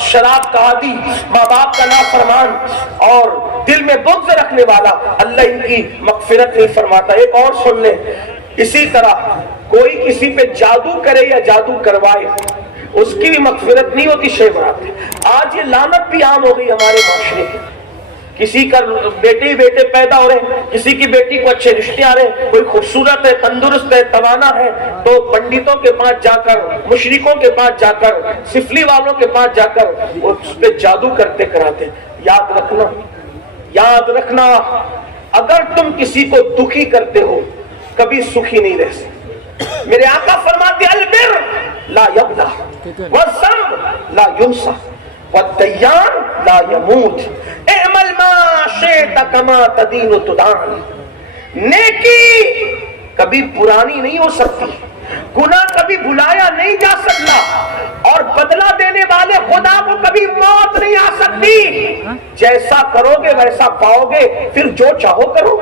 شراب کا عادی، ماں باپ کا نافرمان اور دل میں بغض رکھنے والا، اللہ ان کی مغفرت نہیں فرماتا۔ ایک اور سن لیں، اسی طرح کوئی کسی پہ جادو کرے یا جادو کروائے، اس کی بھی مغفرت نہیں ہوتی شے برات ہے۔ آج یہ لعنت بھی عام ہو گئی ہمارے معاشرے کی، کسی کا بیٹے پیدا ہو رہے ہیں، کسی کی بیٹی کو اچھے رشتے آ رہے ہیں، کوئی خوبصورت ہے، تندرست ہے، توانا ہے، تو پنڈتوں کے پاس جا کر، مشرکوں کے پاس جا کر، سفلی والوں کے پاس جا کر وہ اس پہ جادو کرتے کراتے۔ یاد رکھنا اگر تم کسی کو دکھی کرتے ہو کبھی سکھی نہیں رہ سکتے۔ میرے آقا فرماتے البر لا یبلا والذنب لا ینسى والدیان لا یموت اعمل ما شئت کما تدین تدان۔ نیکی کبھی پرانی نہیں ہو سکتی، گناہ کبھی بھلایا نہیں جا سکتا، اور بدلہ دینے والے خدا کو کبھی موت نہیں آ سکتی۔ جیسا کرو گے ویسا پاؤ گے، پھر جو چاہو کرو،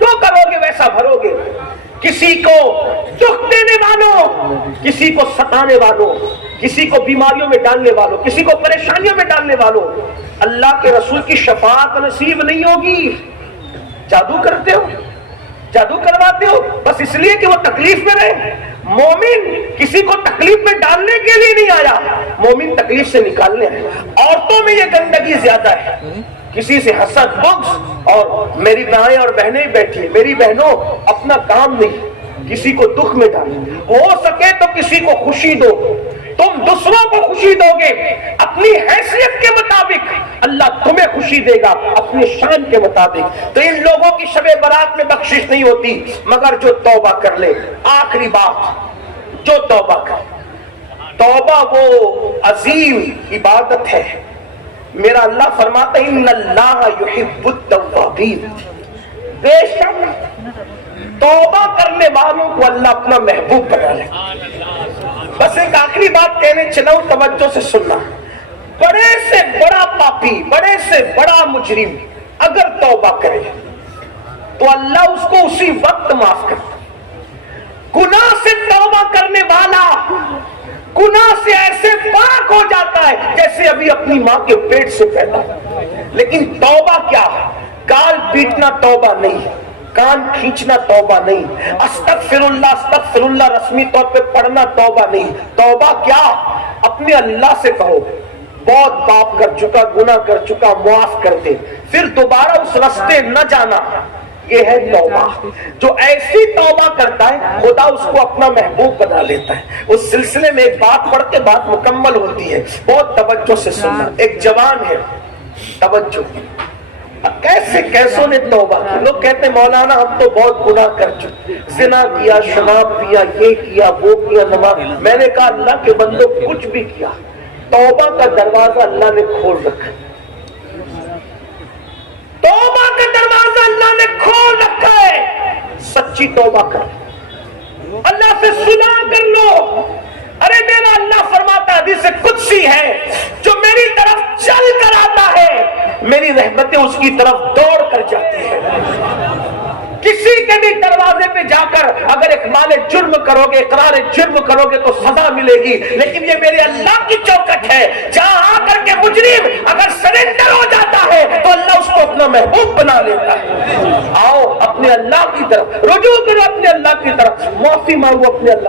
جو کرو گے ویسا بھرو گے۔ کسی کو دکھ دینے والوں، کسی کو ستانے والوں، کسی کو بیماریوں میں ڈالنے والوں، کسی کو پریشانیوں میں ڈالنے والوں اللہ کے رسول کی شفاعت نصیب نہیں ہوگی۔ جادو کرتے ہو، جادو کرواتے ہو بس اس لیے کہ وہ تکلیف میں رہے۔ مومن کسی کو تکلیف میں ڈالنے کے لیے نہیں آیا، مومن تکلیف سے نکالنے آیا۔ عورتوں میں یہ گندگی زیادہ ہے، کسی سے حسد بغض، اور میری مائیں اور بہنیں بیٹھی ہیں، میری بہنوں اپنا کام نہیں، کسی کو دکھ میں ڈالیں، ہو سکے تو کسی کو خوشی دو۔ تم دوسروں کو خوشی دو گے اپنی حیثیت کے مطابق، اللہ تمہیں خوشی دے گا اپنی شان کے مطابق۔ تو ان لوگوں کی شب برات میں بخشش نہیں ہوتی مگر جو توبہ کر لے۔ آخری بات، جو توبہ کر، توبہ وہ عظیم عبادت ہے۔ میرا اللہ فرماتا ہے ان اللہ یحب التوابین، بے شک توبہ کرنے والوں کو اللہ اپنا محبوب بنا لے۔ بس ایک آخری بات کہنے چلاؤں، توجہ سے سننا۔ بڑے سے بڑا پاپی، بڑے سے بڑا مجرم اگر توبہ کرے تو اللہ اس کو اسی وقت معاف کرتا۔ گناہ سے توبہ کرنے والا گناہ سے ایسے پاک ہو جاتا ہے جیسے ابھی اپنی ماں کے پیٹ سے پیدا۔ لیکن توبہ کیا؟ گال پیٹنا توبہ نہیں، کان کھینچنا توبہ نہیں، استغفر اللہ رسمی طور پہ پڑھنا توبہ نہیں۔ توبہ کیا؟ اپنے اللہ سے کہو بہت پاپ کر چکا، گناہ کر چکا، معاف کر دے، پھر دوبارہ اس راستے نہ جانا۔ یہ ہے توبہ۔ جو ایسی توبہ کرتا ہے خدا اس کو اپنا محبوب بنا لیتا ہے۔ اس سلسلے میں ایک بات پڑھ کے بات مکمل ہوتی ہے، بہت توجہ سے سننا۔ ایک جوان ہے، توجہ، کیسوں نے توبہ کی؟ لوگ کہتے ہیں مولانا ہم تو بہت گناہ کر چکے، زنا کیا، شراب پیا، یہ کیا، وہ کیا، نماز۔ میں نے کہا اللہ کے بندوں کچھ بھی کیا، توبہ کا دروازہ اللہ نے کھول رکھا، توبہ کا دروازہ اللہ نے کھول رکھا ہے۔ سچی توبہ کر، اللہ سے صلح کر لو۔ ارے میرا اللہ فرماتا ہے، حدیث قدسی ہے، جو میری طرف چل کر آتا ہے میری رحمتیں اس کی طرف دوڑ کر جاتی ہیں۔ کسی کے بھی دروازے پہ جا کر اگر اقبال جرم کرو گے، اقرار جرم کرو گے تو سزا ملے گی، لیکن یہ میرے اللہ کی چوکٹ ہے جہاں آ کر کے مجرم اگر سرنڈر ہو جاتا ہے تو اللہ اس کو اپنا محبوب بنا لیتا ہے۔ آؤ اپنے اللہ کی طرف رجوع کرو، اپنے اللہ کی طرف معافی مانگو اپنے اللہ